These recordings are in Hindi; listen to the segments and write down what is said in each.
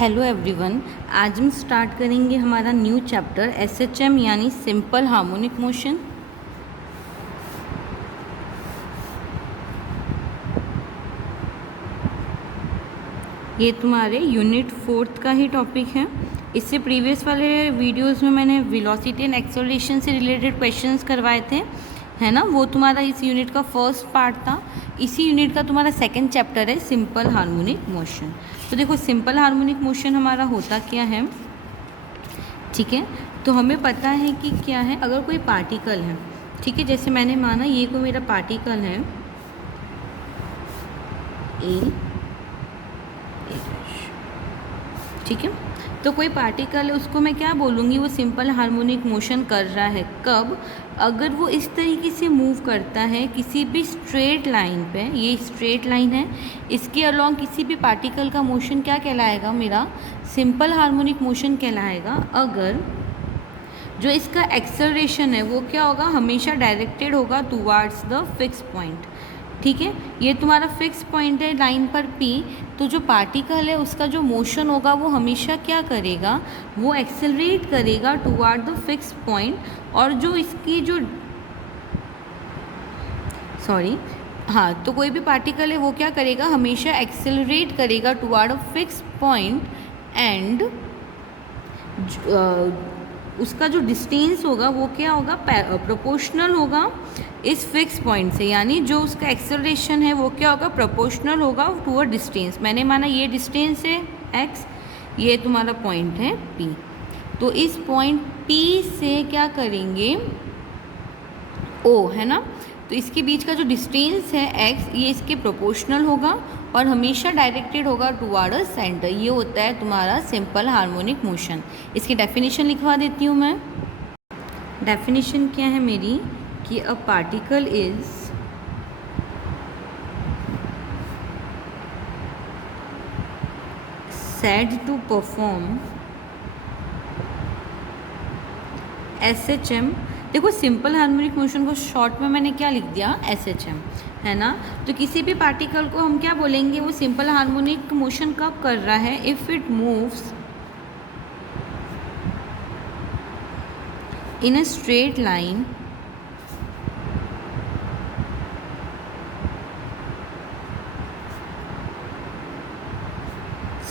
हेलो एवरीवन, आज हम स्टार्ट करेंगे हमारा न्यू चैप्टर एसएचएम यानी सिंपल हार्मोनिक मोशन। ये तुम्हारे यूनिट 4 का ही टॉपिक है। इससे प्रीवियस वाले वीडियोस में मैंने वेलोसिटी एंड एक्सेलरेशन से रिलेटेड क्वेश्चंस करवाए थे, है ना। वो तुम्हारा इस यूनिट का फर्स्ट पार्ट था। इसी यूनिट का तुम्हारा सेकंड चैप्टर है सिंपल हार्मोनिक मोशन। तो देखो, सिंपल हार्मोनिक मोशन हमारा होता क्या है, ठीक है। तो हमें पता है कि क्या है, अगर कोई पार्टिकल है, ठीक है, जैसे मैंने माना ये कोई मेरा पार्टिकल है ए, ठीक है। तो कोई पार्टिकल है, उसको मैं क्या बोलूँगी, वो सिंपल हार्मोनिक मोशन कर रहा है। कब? अगर वो इस तरीके से मूव करता है किसी भी स्ट्रेट लाइन पे, ये स्ट्रेट लाइन है, इसके अलोंग किसी भी पार्टिकल का मोशन क्या कहलाएगा, मेरा सिंपल हार्मोनिक मोशन कहलाएगा। अगर जो इसका एक्सेलरेशन है वो क्या होगा, हमेशा डायरेक्टेड होगा टुवार्ड्स द फिक्स पॉइंट, ठीक है। ये तुम्हारा फिक्स पॉइंट है लाइन पर P। तो जो पार्टिकल है उसका जो मोशन होगा वो हमेशा क्या करेगा, वो एक्सेलरेट करेगा टुवार्ड द फिक्स पॉइंट। और जो इसकी जो तो कोई भी पार्टिकल है वो क्या करेगा, हमेशा एक्सेलरेट करेगा toward a fix point. And उसका जो डिस्टेंस होगा वो क्या होगा, प्रोपोर्शनल होगा इस फिक्स पॉइंट से। यानी जो उसका एक्सेलरेशन है वो क्या होगा, प्रोपोर्शनल होगा टू अ डिस्टेंस। मैंने माना ये डिस्टेंस है x, ये तुम्हारा पॉइंट है P। तो इस पॉइंट P से क्या करेंगे, O है ना, तो इसके बीच का जो डिस्टेंस है x, ये इसके प्रोपोर्शनल होगा और हमेशा डायरेक्टेड होगा टुवार्ड अ सेंटर। ये होता है तुम्हारा सिंपल हार्मोनिक मोशन। इसकी डेफिनेशन लिखवा देती हूँ मैं। डेफिनेशन क्या है मेरी, कि a particle is said to perform SHM। देखो, सिंपल हार्मोनिक मोशन को शॉर्ट में मैंने क्या लिख दिया, SHM, है ना। तो किसी भी पार्टिकल को हम क्या बोलेंगे, वो सिंपल हार्मोनिक मोशन कब कर रहा है, if it moves in a straight line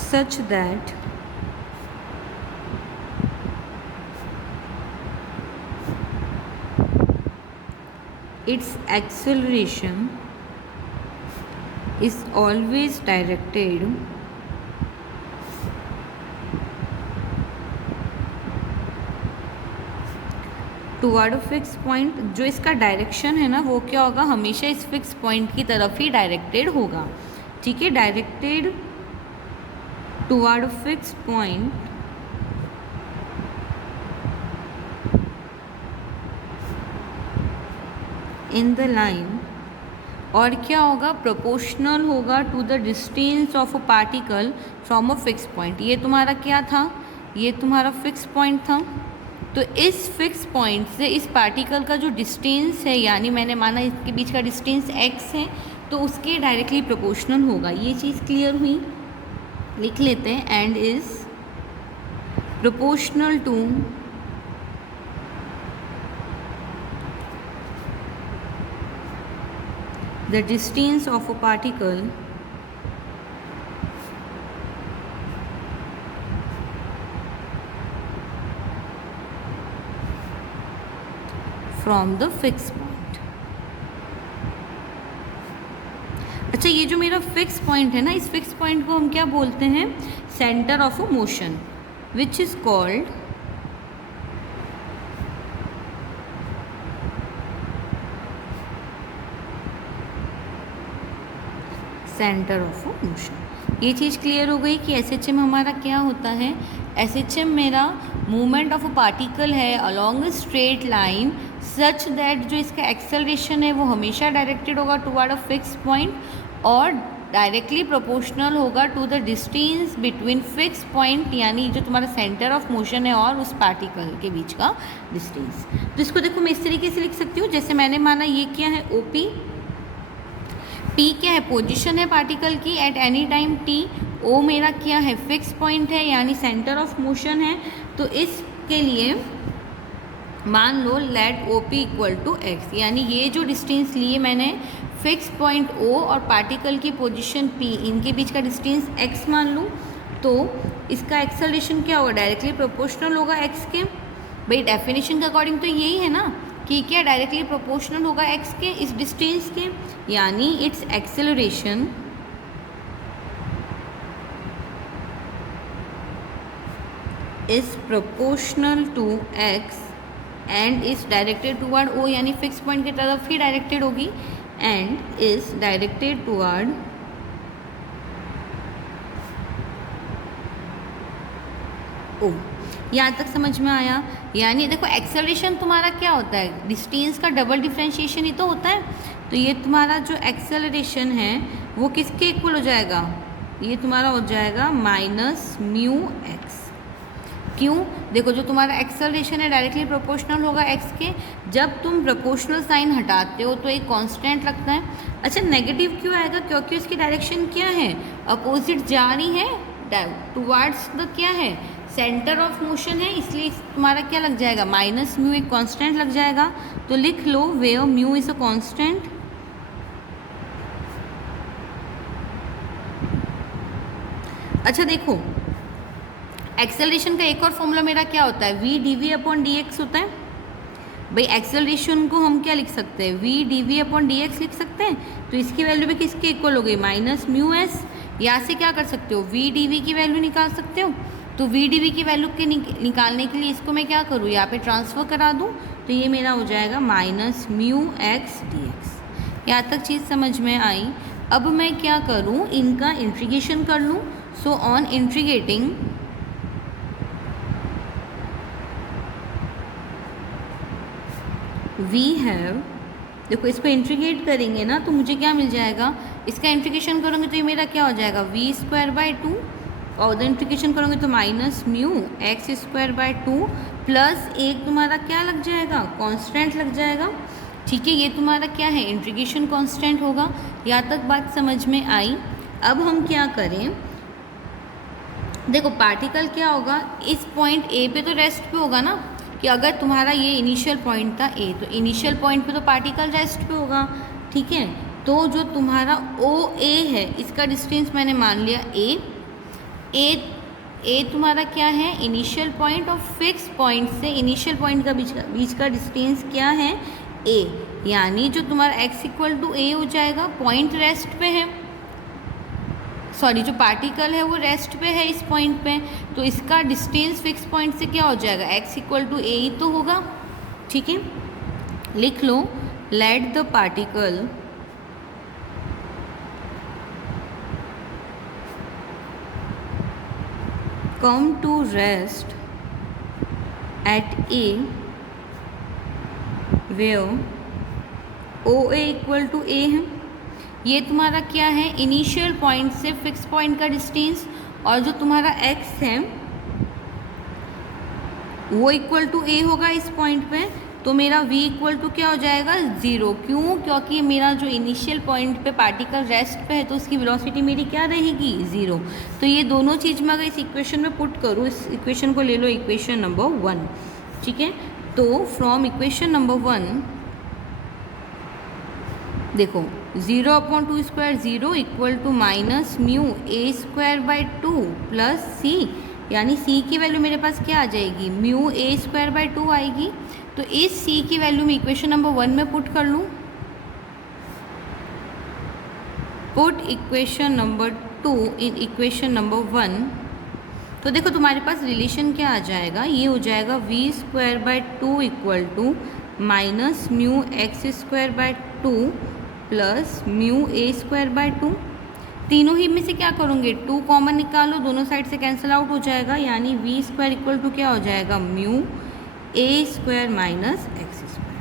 such that its acceleration is always directed toward a fix point. जो इसका डायरेक्शन है ना वो क्या होगा, हमेशा इस फिक्स पॉइंट की तरफ ही डायरेक्टेड होगा, ठीक है। Directed toward a fix point in the line. और क्या होगा, प्रोपोर्शनल होगा to the distance of a particle from a fix point. ये तुम्हारा क्या था, ये तुम्हारा फिक्स पॉइंट था। तो इस फिक्स पॉइंट से इस पार्टिकल का जो डिस्टेंस है, यानी मैंने माना इसके बीच का डिस्टेंस x है, तो उसके डायरेक्टली प्रोपोर्शनल होगा। ये चीज़ क्लियर हुई, लिख लेते हैं। And is proportional to the distance of a particle from the fixed point। अच्छा, ये जो मेरा फिक्स पॉइंट है ना, इस फिक्स पॉइंट को हम क्या बोलते हैं, centre of a motion, which is called centre of a motion. ये चीज़ क्लियर हो गई कि SHM हमारा क्या होता है। SHM मेरा मूवमेंट ऑफ अ पार्टिकल है along a straight line such that जो इसका एक्सेलरेशन है वो हमेशा डायरेक्टेड होगा टुवर्ड अ फिक्स पॉइंट और डायरेक्टली प्रोपोर्शनल होगा to the distance between fix point, यानी जो तुम्हारा सेंटर ऑफ मोशन है और उस पार्टिकल के बीच का डिस्टेंस। तो इसको देखो, मैं इस तरीके से लिख सकती हूँ, जैसे मैंने माना ये क्या है, OP, P क्या है, पोजीशन है पार्टिकल की एट एनी टाइम T, ओ मेरा क्या है, फिक्स पॉइंट है यानी सेंटर ऑफ मोशन है। तो इसके लिए मान लो let O P equal to x, यानी ये जो डिस्टेंस लिए मैंने फिक्स पॉइंट ओ और पार्टिकल की पोजीशन पी, इनके बीच का डिस्टेंस एक्स मान लूँ, तो इसका एक्सेलरेशन क्या होगा, डायरेक्टली प्रोपोर्शनल होगा एक्स के। भाई डेफिनेशन के अकॉर्डिंग तो यही है ना कि क्या डायरेक्टली प्रोपोर्शनल होगा एक्स के इस डिस्टेंस के, यानी its acceleration is proportional to x and is directed toward O, यानी फिक्स पॉइंट की तरफ ही डायरेक्टेड होगी, and is directed toward O. यहाँ तक समझ में आया। यानी देखो एक्सेलरेशन तुम्हारा क्या होता है, डिस्टेंस का डबल डिफ्रेंशिएशन ही तो होता है। तो ये तुम्हारा जो एक्सेलरेशन है वो किसके इक्वल हो जाएगा, ये तुम्हारा हो जाएगा माइनस म्यू एक्स। क्यों, देखो जो तुम्हारा एक्सेलरेशन है डायरेक्टली प्रोपोर्शनल होगा एक्स के, जब तुम प्रोपोर्शनल साइन हटाते हो तो एक कांस्टेंट लगता है। अच्छा नेगेटिव क्यों आएगा, क्योंकि उसकी डायरेक्शन क्या है, अपोजिट जा रही है टुवर्ड्स द क्या है, सेंटर ऑफ मोशन है, इसलिए तुम्हारा क्या लग जाएगा, माइनस म्यू एक कांस्टेंट लग जाएगा। तो लिख लो where mu is a constant. अच्छा देखो एक्सेलरेशन का एक और फॉर्मूला मेरा क्या होता है, v d v upon d x होता है। भाई एक्सेलरेशन को हम क्या लिख सकते हैं, v d v upon d x लिख सकते हैं। तो इसकी वैल्यू भी किसके इक्वल हो गई, माइनस म्यू एस। यहाँ से क्या कर सकते हो, वी डी वी की वैल्यू निकाल सकते हो। तो वी डी वी की वैल्यू के निकालने के लिए इसको मैं क्या करूँ, यहाँ पे ट्रांसफ़र करा दूँ, तो ये मेरा हो जाएगा minus mu x D x. यहाँ तक चीज़ समझ में आई। अब मैं क्या करूँ, इनका इंटीग्रेशन कर लूँ। So on integrating we have, देखो इसको इंटीग्रेट करेंगे ना तो मुझे क्या मिल जाएगा, इसका इंटीग्रेशन करोगे तो ये मेरा क्या हो जाएगा, वी स्क्वायर बाई टू, और उधर इंटीग्रेशन करोगे तो minus mu X square by two, plus एक तुम्हारा क्या लग जाएगा, कांस्टेंट लग जाएगा। ठीक है, ये तुम्हारा क्या है, इंटीग्रेशन कांस्टेंट होगा। यहाँ तक बात समझ में आई। अब हम क्या करें, देखो पार्टिकल क्या होगा, इस पॉइंट ए पे तो रेस्ट पे होगा ना, कि अगर तुम्हारा ये इनिशियल पॉइंट था ए, तो इनिशियल पॉइंट पे तो पार्टिकल रेस्ट पे होगा। ठीक है, तो जो तुम्हारा ओ ए है इसका डिस्टेंस मैंने मान लिया ए तुम्हारा क्या है, इनिशियल पॉइंट, और फिक्स पॉइंट से इनिशियल पॉइंट का बीच का डिस्टेंस क्या है, ए। यानी जो तुम्हारा एक्स इक्वल टू ए हो जाएगा, पॉइंट रेस्ट पे है, सॉरी जो पार्टिकल है वो रेस्ट पे है इस पॉइंट पे, तो इसका डिस्टेंस फिक्स पॉइंट से क्या हो जाएगा, एक्स इक्वल टू ए ही तो होगा। ठीक है, लिख लो let the particle come to rest at A where OA equal to A है। ये तुम्हारा क्या है, इनिशियल पॉइंट से फिक्स पॉइंट का डिस्टेंस, और जो तुम्हारा x है वो इक्वल टू A होगा इस पॉइंट पे। तो मेरा v इक्वल टू क्या हो जाएगा, 0। क्यों, क्योंकि मेरा जो इनिशियल पॉइंट पे पार्टिकल रेस्ट पे है तो उसकी वेलोसिटी मेरी क्या रहेगी, 0। तो ये दोनों चीज़ मैं अगर इस इक्वेशन में पुट करूँ, इस इक्वेशन को ले लो इक्वेशन नंबर 1। ठीक है, तो फ्रॉम इक्वेशन नंबर 1 देखो 0 upon two square 0 equal to minus mu A square by two plus c, यानी c की वैल्यू मेरे पास क्या आ जाएगी, mu A square by two आएगी। तो इस c की वैल्यू मैं इक्वेशन नंबर 1 में पुट कर लूँ, put equation number 2 in equation number 1। तो देखो तुम्हारे पास रिलेशन क्या आ जाएगा, ये हो जाएगा V square by two equal to minus mu X square by two plus mu A square by two. तीनों ही में से क्या करोगे, 2 कॉमन निकालो, दोनों साइड से कैंसिल आउट हो जाएगा, यानी वी स्क्वायर इक्वल टू क्या हो जाएगा, म्यू ए स्क्वायर माइनस एक्स स्क्वायर।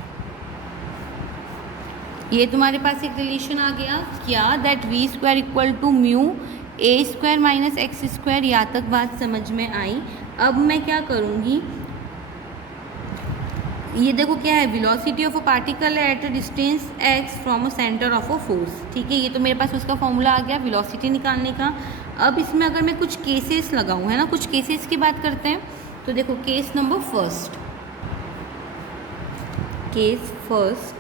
ये तुम्हारे पास एक रिलेशन आ गया क्या, that V square equal to mu A square minus x square. यहाँ तक बात समझ में आई। अब मैं क्या करूँगी, ये देखो क्या है, velocity of a particle at a distance x from a centre of a force. ठीक है, ये तो मेरे पास उसका फॉर्मूला आ गया वेलोसिटी निकालने का। अब इसमें अगर मैं कुछ केसेस लगाऊँ, है ना, कुछ केसेस की बात करते हैं। तो देखो case number first, case first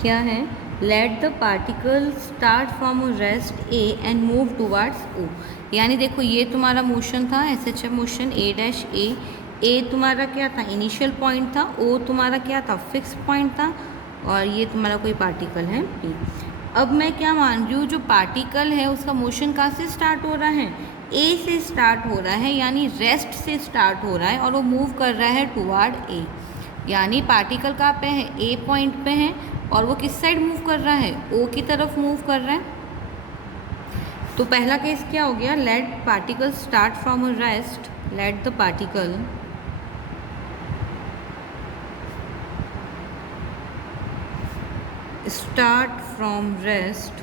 क्या है, let the particle start from rest A and move towards O. यानी देखो ये तुम्हारा मोशन था, SHF motion A dash A तुम्हारा क्या था, इनिशियल पॉइंट था, ओ तुम्हारा क्या था, फिक्स पॉइंट था, और ये तुम्हारा कोई पार्टिकल है पी। अब मैं क्या मान रही हूँ, जो पार्टिकल है उसका मोशन कहाँ से स्टार्ट हो रहा है, ए से स्टार्ट हो रहा है, यानी रेस्ट से स्टार्ट हो रहा है, और वो मूव कर रहा है टुवार्ड ए। यानी पार्टिकल कहाँ पे है, ए पॉइंट पे है, और वो किस साइड मूव कर रहा है, ओ की तरफ मूव कर रहा है। तो पहला केस क्या हो गया, let particle start from a rest, let the particle start from rest,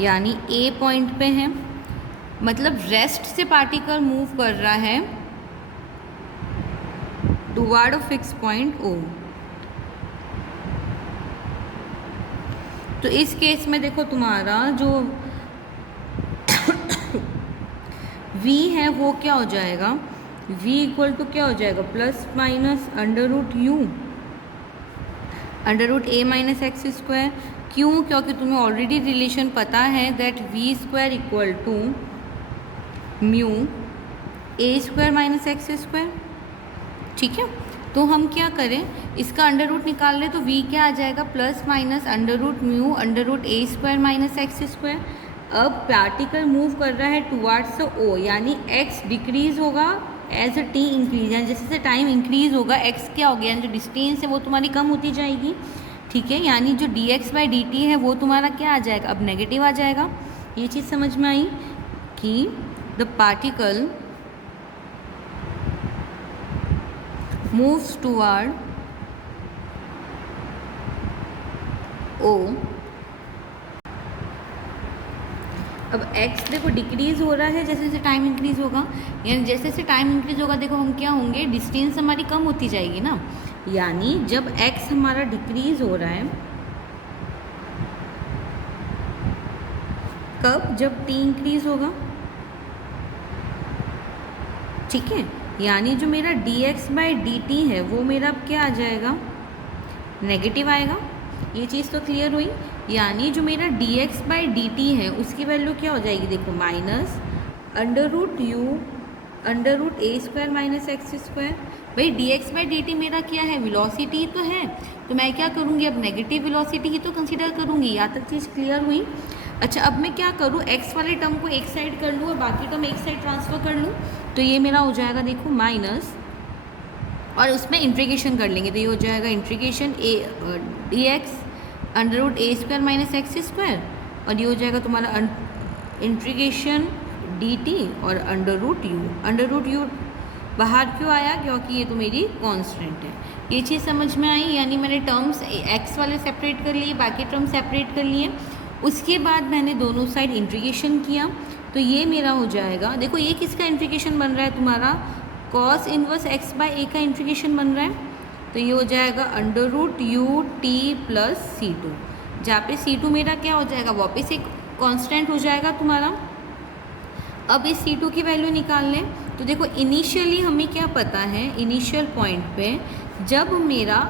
यानी ए पॉइंट पे है, मतलब रेस्ट से पार्टिकल मूव कर रहा है toward a fix point O. तो इस केस में देखो तुम्हारा जो v है वो क्या हो जाएगा, v इक्वल टू क्या हो जाएगा, plus minus under root U under root A minus x square. क्यों, क्योंकि तुम्हें ऑलरेडी रिलेशन पता है that V square equal to mu A square minus x square. ठीक है, तो हम क्या करें, इसका अंडर रूट निकाल लें, तो v क्या आ जाएगा, plus minus under root mu under root ए स्क्वायर माइनस एक्स स्क्वायर। अब पार्टिकल मूव कर रहा है टुवार्ड्स ओ, यानी x डिक्रीज होगा एज अ टी इंक्रीज, यानी जैसे जैसे टाइम इंक्रीज होगा x क्या हो गया, यानी जो डिस्टेंस है वो तुम्हारी कम होती जाएगी। ठीक है, यानी जो dx/dt है वो तुम्हारा क्या आ जाएगा, अब नेगेटिव आ जाएगा। ये चीज़ समझ में आई कि द पार्टिकल मूव्स टुवार्ड ओ। अब x देखो डिक्रीज हो रहा है जैसे जैसे टाइम इंक्रीज होगा, यानी जैसे जैसे टाइम इंक्रीज होगा देखो हम क्या होंगे, डिस्टेंस हमारी कम होती जाएगी ना। यानी जब x हमारा डिक्रीज हो रहा है, कब, जब t इंक्रीज होगा। ठीक है, यानी जो मेरा dx/dt है वो मेरा अब क्या आ जाएगा, नेगेटिव आएगा। ये चीज़ तो क्लियर हुई। यानी जो मेरा dx/dt है उसकी वैल्यू क्या हो जाएगी, देखो minus under root U under root ए स्क्वायर माइनस एक्स स्क्वायर। भाई dx/dt मेरा क्या है, वेलोसिटी तो है, तो मैं क्या करूँगी, अब नेगेटिव वेलोसिटी ही तो कंसीडर करूँगी। यहाँ तक चीज़ क्लियर हुई। अच्छा, अब मैं क्या करूँ, x वाले टर्म को एक साइड कर लूँ और बाकी टर्म एक साइड ट्रांसफ़र कर लूँ, तो ये मेरा हो जाएगा देखो माइनस, और उसमें इंटीग्रेशन कर लेंगे, तो ये हो जाएगा इंटीग्रेशन ए dx अंडर रूट ए स्क्वायर माइनस एक्स स्क्वायर, और ये हो जाएगा तुम्हारा इंटीग्रेशन dt और अंडर रूट यू बाहर क्यों आया, क्योंकि ये तो मेरी कांस्टेंट है। ये चीज़ समझ में आई। यानी मैंने टर्म्स x वाले सेपरेट कर लिए, बाकी टर्म सेपरेट कर लिए, उसके बाद मैंने दोनों साइड इंटीग्रेशन किया, तो ये मेरा हो जाएगा, देखो ये किसका इंटीग्रेशन बन रहा है, तुम्हारा कॉस इनवर्स x/a का इंटीग्रेशन बन रहा है। तो ये हो जाएगा under root U T plus c2, जहाँ पे c2 मेरा क्या हो जाएगा, वापस एक कांस्टेंट हो जाएगा तुम्हारा। अब इस c2 की वैल्यू निकाल लें, तो देखो इनिशियली हमें क्या पता है, इनिशियल पॉइंट पे जब मेरा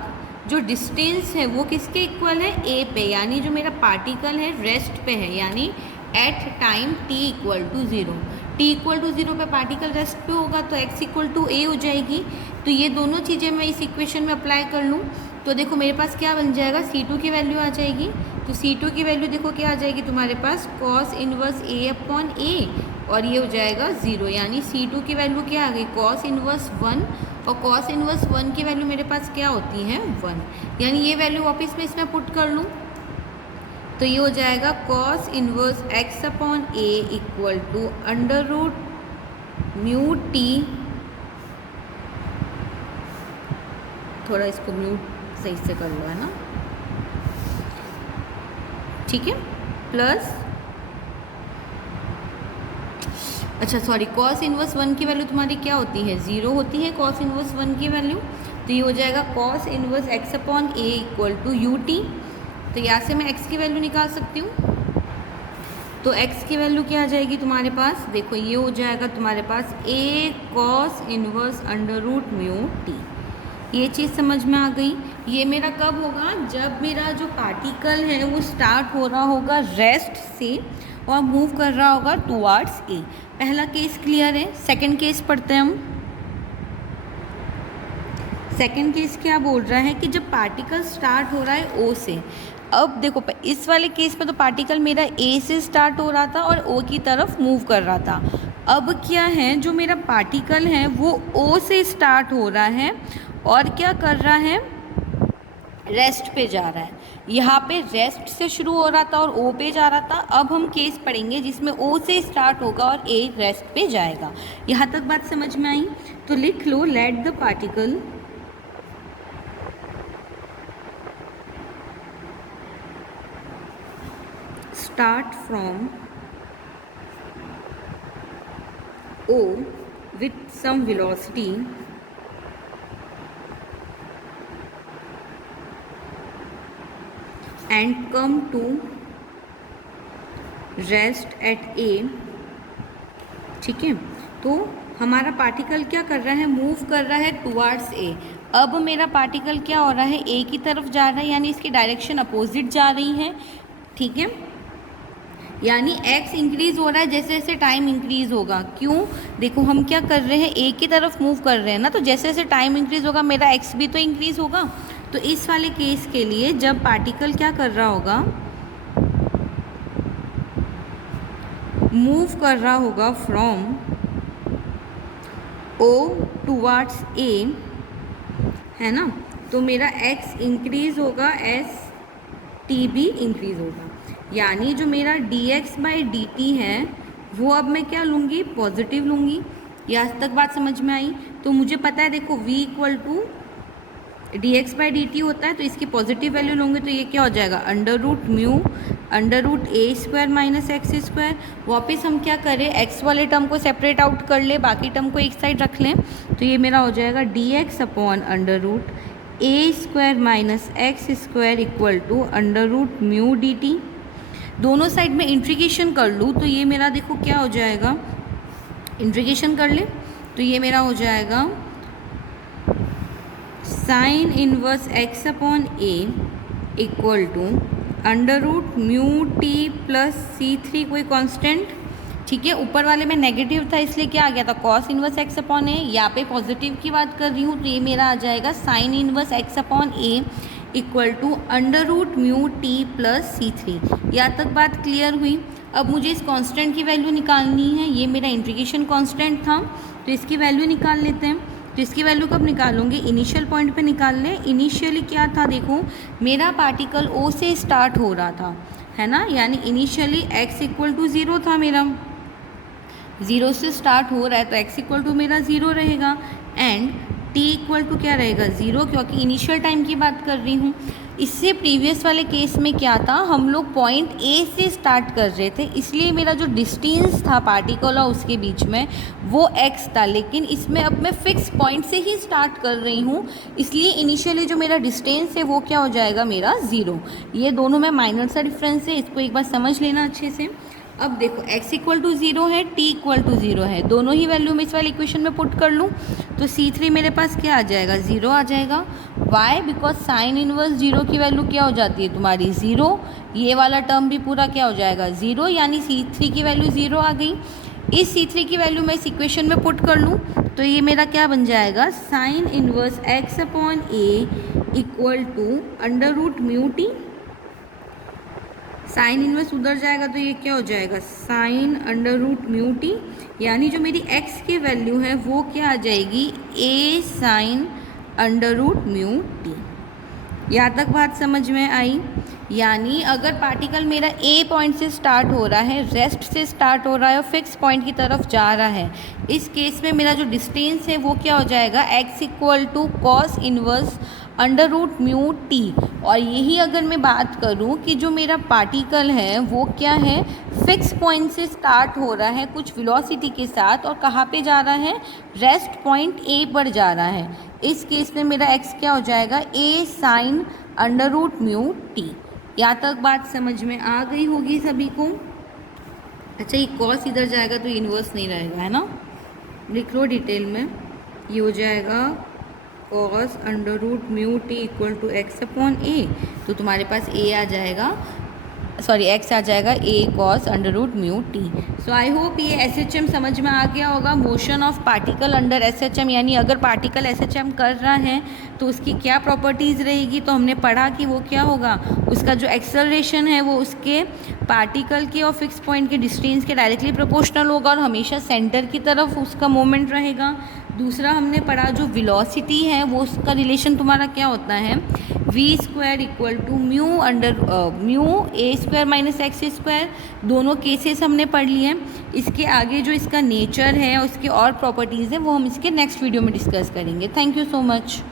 जो डिस्टेंस है वो किसके इक्वल है, a पे, यानी जो मेरा पार्टिकल है रेस्ट पे है, यानी at time t equal to 0, t equal to 0 पे पार्टिकल रेस्ट पे होगा, तो x इक्वल टू a हो जाएगी। तो ये दोनों चीज़ें मैं इस इक्वेशन में अप्लाई कर लूँ, तो देखो मेरे पास क्या बन जाएगा, c2 की वैल्यू आ जाएगी। तो c2 की वैल्यू देखो क्या आ जाएगी तुम्हारे पास, cos इनवर्स a/a, और ये हो जाएगा 0, यानी c2 की वैल्यू क्या आ गई, cos इनवर्स 1, और cos इनवर्स 1 की वैल्यू मेरे पास क्या होती है 1, यानी ये वैल्यू वापस मैं इसमें पुट कर लूँ, तो ये हो जाएगा cos inverse x/a equal to under root mu t, थोड़ा इसको म्यूट सही से कर लो, है ना, ठीक है, प्लस अच्छा सॉरी, cos इनवर्स 1 की वैल्यू तुम्हारी क्या होती है, 0 होती है cos इनवर्स 1 की वैल्यू, तो ये हो जाएगा cos inverse x/a equal to ut। तो यहाँ से मैं x की वैल्यू निकाल सकती हूँ, तो x की वैल्यू क्या आ जाएगी तुम्हारे पास, देखो ये हो जाएगा तुम्हारे पास a cos inverse under root mu t। ये चीज़ समझ में आ गई। ये मेरा कब होगा, जब मेरा जो पार्टिकल है वो स्टार्ट हो रहा होगा रेस्ट से और मूव कर रहा होगा टुवार्ड्स a। पहला केस क्लियर है। सेकंड केस पढ़ते हैं हम। सेकंड केस क्या बोल रहा है कि जब पार्टिकल स्टार्ट हो रहा है O से। अब देखो इस वाले केस में तो पार्टिकल मेरा A से स्टार्ट हो रहा था और O की तरफ मूव कर रहा था। अब क्या है, जो मेरा पार्टिकल है वो O से स्टार्ट हो रहा है और क्या कर रहा है, रेस्ट पे जा रहा है। यहाँ पे रेस्ट से शुरू हो रहा था और O पे जा रहा था। अब हम केस पढ़ेंगे जिसमें O से स्टार्ट होगा और A रेस्ट पे जाएगा। यहाँ तक बात समझ में आई? तो लिख लो, let the particle start from O with some velocity and come to rest at A। ठीक है, तो हमारा पार्टिकल क्या कर रहा है, मूव कर रहा है टुवार्ड्स A। अब मेरा पार्टिकल क्या हो रहा है, A की तरफ जा रहा है, यानी इसकी डायरेक्शन अपोजिट जा रही है। ठीक है, यानी x इंक्रीज़ हो रहा है जैसे जैसे टाइम इंक्रीज़ होगा। क्यों, देखो हम क्या कर रहे हैं, A की तरफ मूव कर रहे हैं ना, तो जैसे जैसे टाइम इंक्रीज़ होगा मेरा x भी तो इंक्रीज़ होगा। तो इस वाले केस के लिए जब पार्टिकल क्या कर रहा होगा, मूव कर रहा होगा फ्रॉम O टुवार्ड्स A, है ना, तो मेरा x इंक्रीज़ होगा, s t भी इंक्रीज़ होगा। यानी जो मेरा dx बाई dt है वो अब मैं क्या लूँगी, पॉजिटिव लूँगी। यहाँ तक बात समझ में आई? तो मुझे पता है, देखो v equal to dx by dt होता है, तो इसकी पॉजिटिव वैल्यू लूँगी तो ये क्या हो जाएगा, under root mu under root ए स्क्वायर माइनस एक्स स्क्वायर। वापस हम क्या करें, x वाले टर्म को सेपरेट आउट कर ले, बाकी टर्म को एक साइड रख लें, तो ये मेरा हो जाएगा dx upon under root A square minus x square equal to under root mu D T. दोनों साइड में इंटीग्रेशन कर लूँ तो ये मेरा देखो क्या हो जाएगा, इंटीग्रेशन कर ले तो ये मेरा हो जाएगा sine inverse X upon A equal to under root mu T plus C3 कोई कांस्टेंट। ठीक है, ऊपर वाले में नेगेटिव था इसलिए क्या आ गया था, कॉस इनवर्स एक्स अपॉन ए। यहाँ पे पॉजिटिव की बात कर रही हूँ तो ये मेरा आ जाएगा sine inverse X upon A equal to under root mu T plus C3। यहाँ तक बात क्लियर हुई? अब मुझे इस कांस्टेंट की वैल्यू निकालनी है। ये मेरा इंटीग्रेशन कांस्टेंट था तो इसकी वैल्यू निकाल लेते हैं। तो इसकी वैल्यू कब निकालूंगी, इनिशियल पॉइंट पे निकाल लें। इनिशियली क्या था, देखो मेरा पार्टिकल O से स्टार्ट हो रहा था, है ना, यानी इनिशियली x इक्वल टू 0 था, मेरा 0 से स्टार्ट हो रहा है तो x इक्वल टू मेरा 0 रहेगा एंड t इक्वल टू क्या रहेगा, 0, क्योंकि इनिशियल टाइम की बात कर रही हूँ। इससे प्रीवियस वाले केस में क्या था, हम लोग पॉइंट A से स्टार्ट कर रहे थे, इसलिए मेरा जो डिस्टेंस था पार्टिकल और उसके बीच में वो x था। लेकिन इसमें अब मैं फिक्स पॉइंट से ही स्टार्ट कर रही हूँ, इसलिए इनिशियली जो मेरा डिस्टेंस है वो क्या हो जाएगा, मेरा 0। ये दोनों में माइनर सा डिफरेंस है, इसको एक बार समझ लेना अच्छे से। अब देखो x इक्वल टू 0 है, t इक्वल टू 0 है, दोनों ही वैल्यू में इस वाली इक्वेशन में पुट कर लूँ तो C3 मेरे पास क्या आ जाएगा, 0 आ जाएगा। वाई, बिकॉज साइन इनवर्स 0 की वैल्यू क्या हो जाती है तुम्हारी, 0। ये वाला टर्म भी पूरा क्या हो जाएगा, 0, यानी C3 की वैल्यू 0 आ गई। इस C3 की वैल्यू मैं इस इक्वेशन में पुट कर लूँ तो ये मेरा क्या बन जाएगा, sine inverse x upon A equal to under root mu T. Sine inverse उधर जाएगा तो ये क्या हो जाएगा, sine under root mu T, यानी जो मेरी x की वैल्यू है वो क्या आ जाएगी, a sine under root mu T. यहाँ तक बात समझ में आई? यानी अगर पार्टिकल मेरा A पॉइंट से स्टार्ट हो रहा है, रेस्ट से स्टार्ट हो रहा है और फिक्स पॉइंट की तरफ जा रहा है, इस केस में मेरा जो डिस्टेंस है वो क्या हो जाएगा, x इक्वल टू cos inverse under root mu T. और यही अगर मैं बात करूं कि जो मेरा पार्टिकल है वो क्या है, फिक्स पॉइंट से स्टार्ट हो रहा है कुछ वेलोसिटी के साथ और कहाँ पे जा रहा है, रेस्ट पॉइंट A पर जा रहा है, इस केस में मेरा x क्या हो जाएगा, a sine under root mu T. यहाँ तक बात समझ में आ गई होगी सभी को? अच्छा, ये कॉस इधर जाएगा तो इन्वर्स नहीं रहेगा, है ना। लिख लो डिटेल में। ये हो जाएगा cos under root mu t equal to x upon a. तो तुम्हारे पास ए आ जाएगा, सॉरी एक्स आ जाएगा a cos under root mu t. So I hope ये एसएचएम समझ में आ गया होगा। Motion of particle under SHM, यानी अगर पार्टिकल एसएचएम कर रहा है तो उसकी क्या प्रॉपर्टीज़ रहेगी। तो हमने पढ़ा कि वो क्या होगा, उसका जो एक्सेलरेशन है वो उसके पार्टिकल के और फिक्स पॉइंट के डिस्टेंस के डायरेक्टली प्रोपोर्शनल होगा और हमेशा सेंटर की तरफ उसका मोमेंट रहेगा। दूसरा हमने पढ़ा जो वेलोसिटी है वो उसका रिलेशन तुम्हारा क्या होता है, V square equal to mu under mu A square minus x square. दोनों केसेस हमने पढ़ लिए हैं। इसके आगे जो इसका नेचर है और इसके और प्रॉपर्टीज़ हैं वो हम इसके नेक्स्ट वीडियो में डिस्कस करेंगे। Thank you so much.